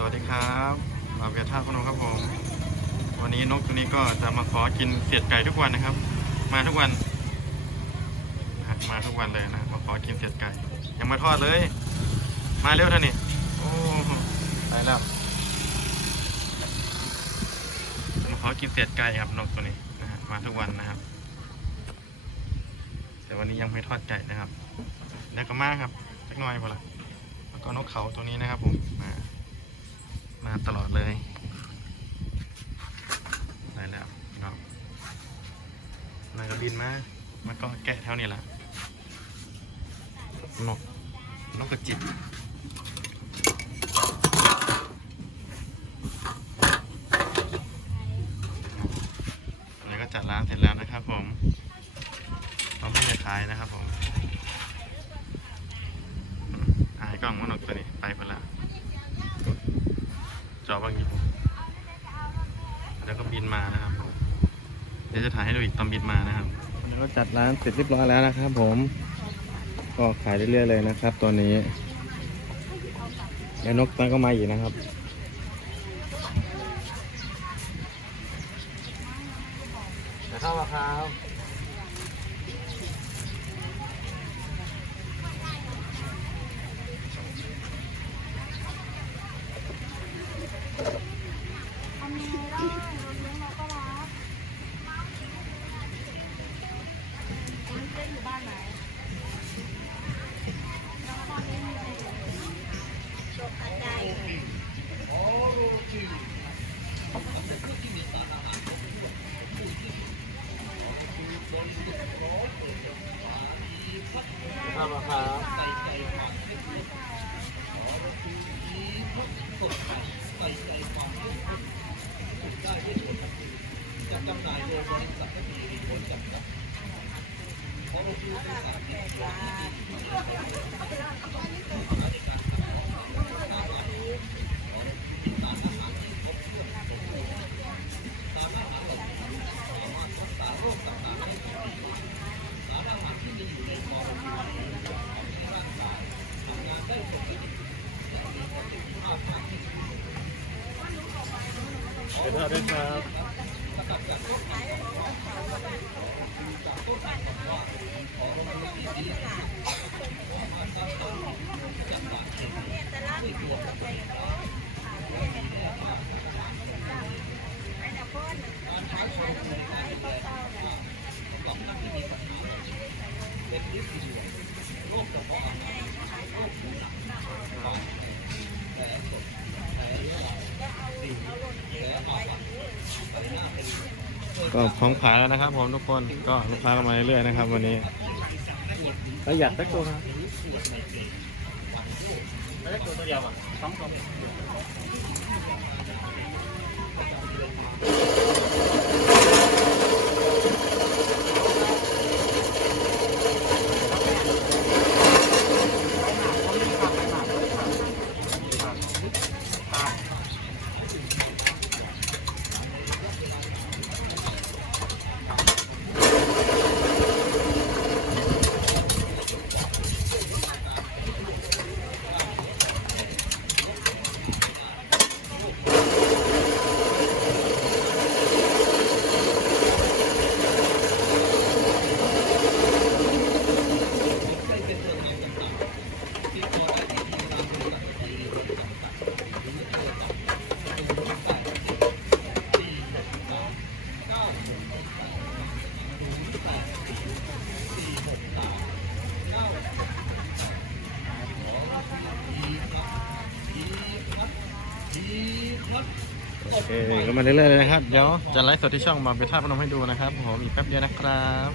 สวัสดีครับมาเวียท่าพนมครับผม วันนี้นกตัวนี้ก็จะมาขอกินเสียดไก่ทุกวันนะครับ มาทุกวันมาทุกวันเลยนะมาขอกินเสียดไก่ ยังมาทอดเลย มาเร็วเท่านี้โอ้ตายแล้วมาขอกินเสียดไก่ครับนกตัวนี้นะฮะมาทุกวันนะครับ แต่วันนี้ยังไม่ทอดไก่นะครับแล้วก็มาครับสักหน่อยพอละแล้วก็นกเขาตัวนี้นะครับผมมา มาตลอดเลยได้แล้วเนาะมันก็บินมามันก็แกะแถวนี้แหละนกนกกระจิบแล้วก็จัดร้านเสร็จแล้วนะครับผมพร้อมที่จะขายนะครับผมอืมอายกล้องมันออกตัวนี้ไปพอละจอบางอยู่แล้วก็บินมานะครับ เดี๋ยวจะถ่ายให้ดูอีกตอนบินมานะครับแล้วก็จัดร้านเสร็จเรียบร้อยแล้วนะครับผม ก็ขายเรื่อยๆเลยนะครับ ตัวนี้ แล้วนกตัวนั้นก็มาอีกนะครับจะเข้ามาครับ ทำยังไงได้เราเลี้ยงเราก็รักคุณเจ๊อยู่บ้านไหนเราตอนนี้มีอะไรอยู่จบอาจารย์ เข้ามาครับ ขอโทษด้วยครับก็พ ร้อมขายแล้วนะครับผมทุกคนก็ลูกค้าก็มาเรื่อยๆนะครับ วันนี้ประหยัดสักตัวครับไม่ได้ตัวตัวเดียวอะสองตัว โอเคก็มาเรื่อยๆเลยนะครับ เดี๋ยวจะไลฟ์สดที่ช่องมาเบท่าพนมให้ดูนะครับผมอีกแป๊บเดียวนะครับ